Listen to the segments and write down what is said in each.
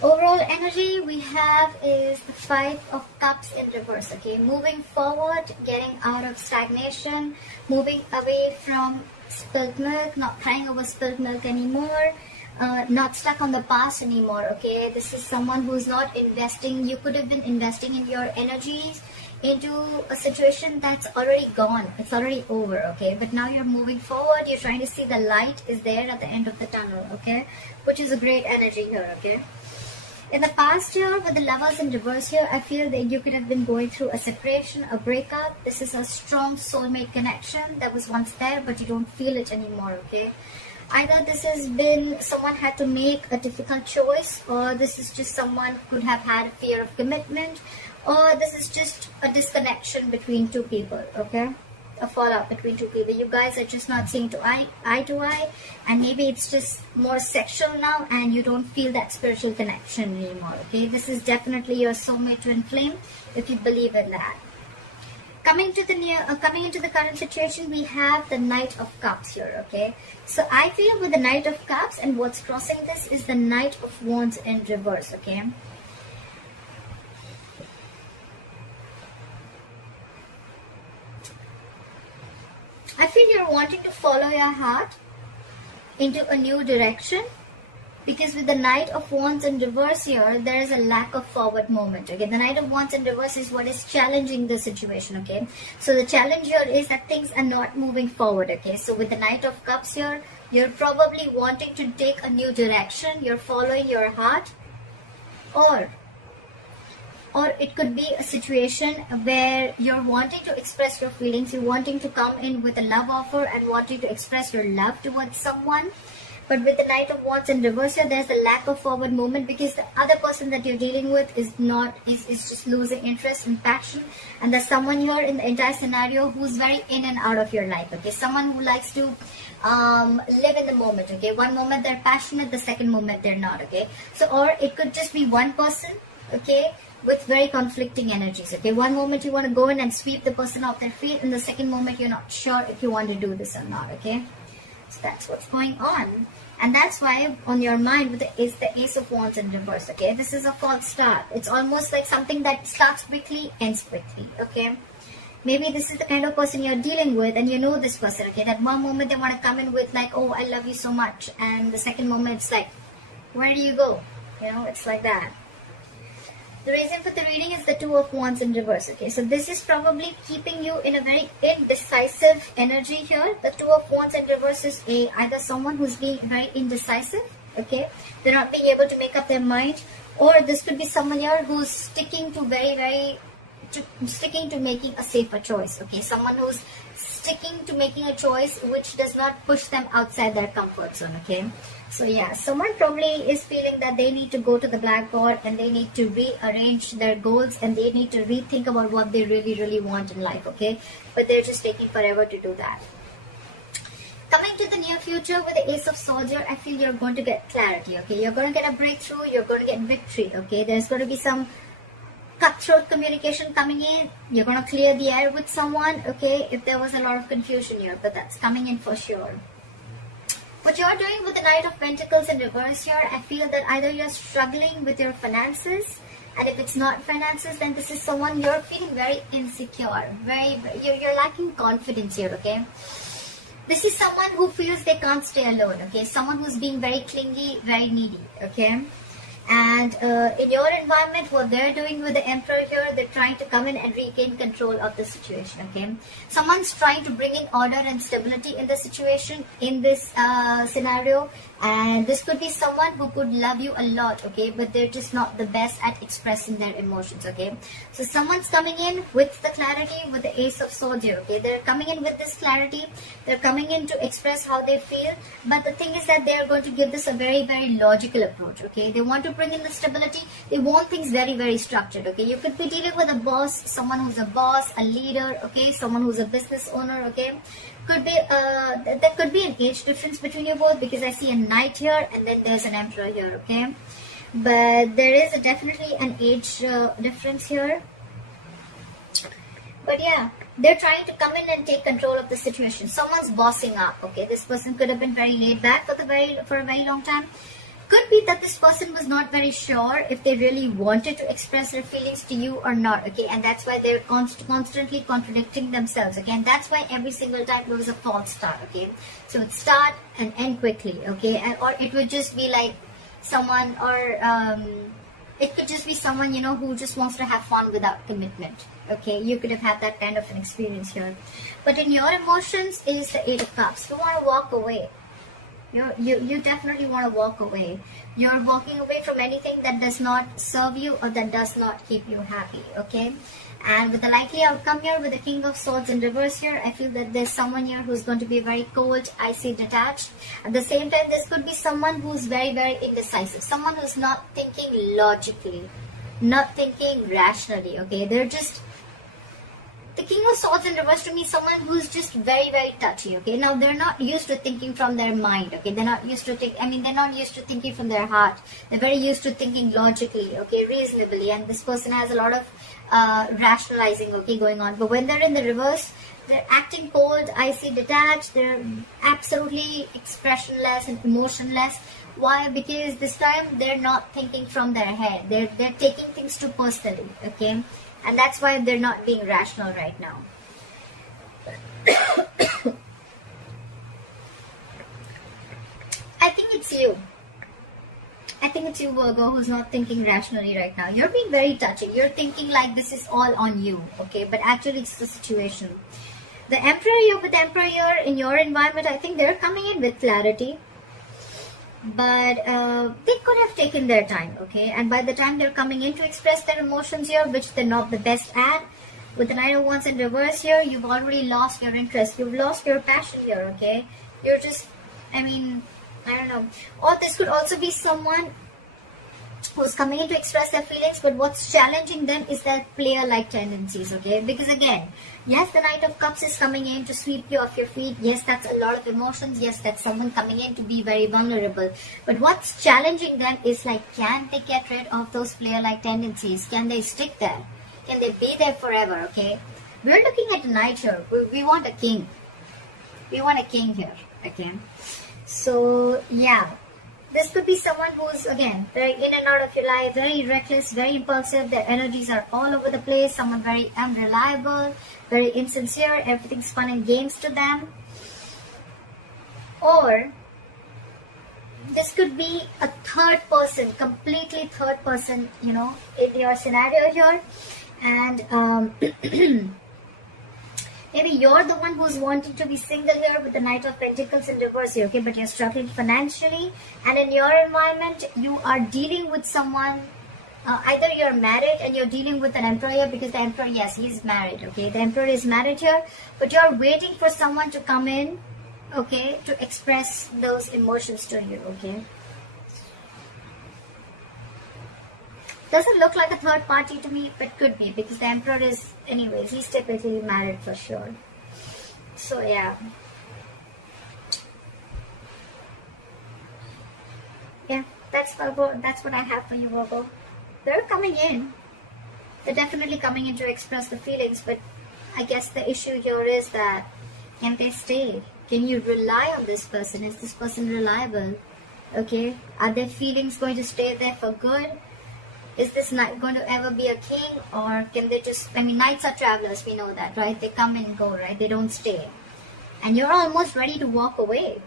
Overall energy we have is the Five of Cups in reverse. Okay, moving forward, getting out of stagnation, moving away from spilled milk, not crying over spilled milk anymore, not stuck on the past anymore. Okay, this is someone who's not investing. You could have been investing in your energies into a situation that's already gone. It's already over. Okay, but now you're moving forward. You're trying to see the light is there at the end of the tunnel. Okay, which is a great energy here. Okay. In the past year, with the Lovers in reverse here, I feel that you could have been going through a separation, a breakup. This is a strong soulmate connection that was once there, but you don't feel it anymore, okay? Either this has been someone had to make a difficult choice, or this is just someone could have had a fear of commitment, or this is just a disconnection between two people, okay? A fallout between two people. You guys are just not seeing eye to eye, and maybe it's just more sexual now and you don't feel that spiritual connection anymore. Okay, this is definitely your soulmate twin flame if you believe in that. Coming into the current situation, we have the Knight of Cups here. Okay, so I feel with the Knight of Cups, and what's crossing this is the Knight of Wands in reverse. Okay, I feel you're wanting to follow your heart into a new direction, because with the Knight of Wands in reverse here, there is a lack of forward movement. Okay, the Knight of Wands in reverse is what is challenging the situation. Okay, so the challenge here is that things are not moving forward. Okay, so with the Knight of Cups here, you're probably wanting to take a new direction. You're following your heart, or it could be a situation where you're wanting to express your feelings, you're wanting to come in with a love offer and wanting to express your love towards someone. But with the Knight of Wands in reverse here, there's a lack of forward movement, because the other person that you're dealing with is just losing interest and passion. And there's someone here in the entire scenario who's very in and out of your life. Okay, someone who likes to live in the moment. Okay, one moment they're passionate, the second moment they're not. Okay, so or it could just be one person. Okay, with very conflicting energies. Okay, one moment you want to go in and sweep the person off their feet, and the second moment you're not sure if you want to do this or not. Okay, so that's what's going on, and that's why on your mind is the Ace of Wands in reverse. Okay, this is a false start. It's almost like something that starts quickly, ends quickly. Okay, maybe this is the kind of person you're dealing with, and you know this person. Okay, that one moment they want to come in with like, oh, I love you so much, and the second moment it's like, where do you go? You know, it's like that. The reason for the reading is the Two of Wands in reverse. Okay, so this is probably keeping you in a very indecisive energy here. The Two of Wands in reverse is either someone who's being very indecisive. Okay, they're not being able to make up their mind, or this could be someone here who's sticking to making a safer choice. Okay, someone who's sticking to making a choice which does not push them outside their comfort zone. Okay, so yeah, someone probably is feeling that they need to go to the blackboard and they need to rearrange their goals, and they need to rethink about what they really want in life. Okay, but they're just taking forever to do that. Coming to the near future with the Ace of Swords here, I feel you're going to get clarity. Okay, you're going to get a breakthrough, you're going to get victory. Okay, there's going to be some cutthroat communication coming in. You're going to clear the air with someone. Okay, if there was a lot of confusion here, but that's coming in for sure. What you're doing with the Knight of Pentacles in reverse here, I feel that either you're struggling with your finances, and if it's not finances, then this is someone you're feeling very insecure, you're lacking confidence here. Okay, this is someone who feels they can't stay alone. Okay, someone who's being very clingy, very needy. Okay, and in your environment, what they're doing with the Emperor here, they're trying to come in and regain control of the situation. Okay, someone's trying to bring in order and stability in the situation, in this scenario, and this could be someone who could love you a lot. Okay, but they're just not the best at expressing their emotions. Okay, so someone's coming in with the clarity with the Ace of Swords here. Okay, they're coming in with this clarity, they're coming in to express how they feel, but the thing is that they're going to give this a very logical approach. Okay, they want to bring in the stability, they want things very structured. Okay, you could be dealing with a boss, someone who's a boss, a leader. Okay, someone who's a business owner. Okay, could be there could be an age difference between you both, because I see a Knight here and then there's an Emperor here. Okay, but there is definitely an age difference here. But yeah, they're trying to come in and take control of the situation. Someone's bossing up. Okay, this person could have been very laid back for a very long time. Could be that this person was not very sure if they really wanted to express their feelings to you or not, okay, and that's why they're constantly contradicting themselves, okay, and that's why every single time there was a false start, okay. So it start and end quickly, okay, and or it would just be like someone, or it could just be someone, you know, who just wants to have fun without commitment, okay. You could have had that kind of an experience here, but in your emotions is the Eight of Cups. You want to walk away. You definitely want to walk away. You're walking away from anything that does not serve you or that does not keep you happy, okay. And with the likely outcome here, with the King of Swords in reverse here, I feel that there's someone here who's going to be very cold, icy, detached. At the same time, this could be someone who's very, very indecisive. Someone who's not thinking logically, not thinking rationally, okay. They're just... The King of Swords in reverse to me is someone who's just very, very touchy, okay. Now, they're not used to thinking from their mind, okay. They're not used to they're not used to thinking from their heart. They're very used to thinking logically, okay, reasonably. And this person has a lot of rationalizing, okay, going on. But when they're in the reverse, they're acting cold, icy, detached. They're absolutely expressionless and emotionless. Why? Because this time they're not thinking from their head. They're taking things too personally, okay. And that's why they're not being rational right now. I think it's you. I think it's you, Virgo, who's not thinking rationally right now. You're being very touching. You're thinking like this is all on you, okay? But actually it's the situation. The Emperor here, with the Emperor here in your environment, I think they're coming in with clarity. But they could have taken their time, okay, and by the time they're coming in to express their emotions here, which they're not the best at, with the Nine of Wands in reverse here, you've already lost your interest, you've lost your passion here, okay. You're just, I don't know. Or this could also be someone who's coming in to express their feelings, but what's challenging them is their player-like tendencies, okay? Because again, yes, the Knight of Cups is coming in to sweep you off your feet. Yes, that's a lot of emotions. Yes, that's someone coming in to be very vulnerable. But what's challenging them is like, can they get rid of those player-like tendencies? Can they stick there? Can they be there forever, okay? We're looking at a knight here. We want a king. We want a king here, okay? So, yeah. This could be someone who's, again, very in and out of your life, very reckless, very impulsive. Their energies are all over the place. Someone very unreliable, very insincere. Everything's fun and games to them. Or this could be a third person, completely third person, you know, in your scenario here. And maybe you're the one who's wanting to be single here with the Knight of Pentacles in reverse here, okay? But you're struggling financially, and in your environment, you are dealing with someone. Either you're married and you're dealing with an Emperor here, because the Emperor, yes, he's married, okay? The Emperor is married here, but you're waiting for someone to come in, okay, to express those emotions to you, okay? Doesn't look like a third party to me, but could be, because the Emperor is, anyways, he's typically married for sure. So, yeah. Yeah, that's Virgo. That's what I have for you, Virgo. They're coming in. They're definitely coming in to express the feelings, but I guess the issue here is that, can they stay? Can you rely on this person? Is this person reliable? Okay? Are their feelings going to stay there for good? Is this knight going to ever be a king, or can they just, knights are travelers, we know that, right? They come and go, right? They don't stay. And you're almost ready to walk away.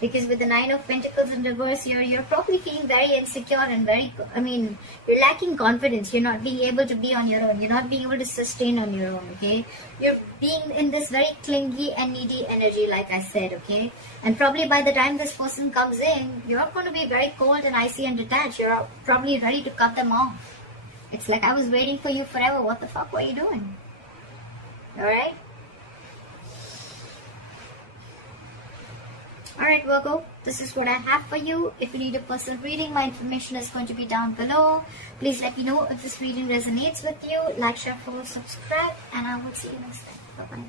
Because with the Nine of Pentacles in reverse here, you're probably feeling very insecure and very, you're lacking confidence. You're not being able to be on your own. You're not being able to sustain on your own, okay? You're being in this very clingy and needy energy, like I said, okay? And probably by the time this person comes in, you're going to be very cold and icy and detached. You're probably ready to cut them off. It's like, I was waiting for you forever. What the fuck were you doing? Alright? Alright, Virgo, this is what I have for you. If you need a personal reading, my information is going to be down below. Please let me know if this reading resonates with you. Like, share, follow, subscribe, and I will see you next time. Bye-bye.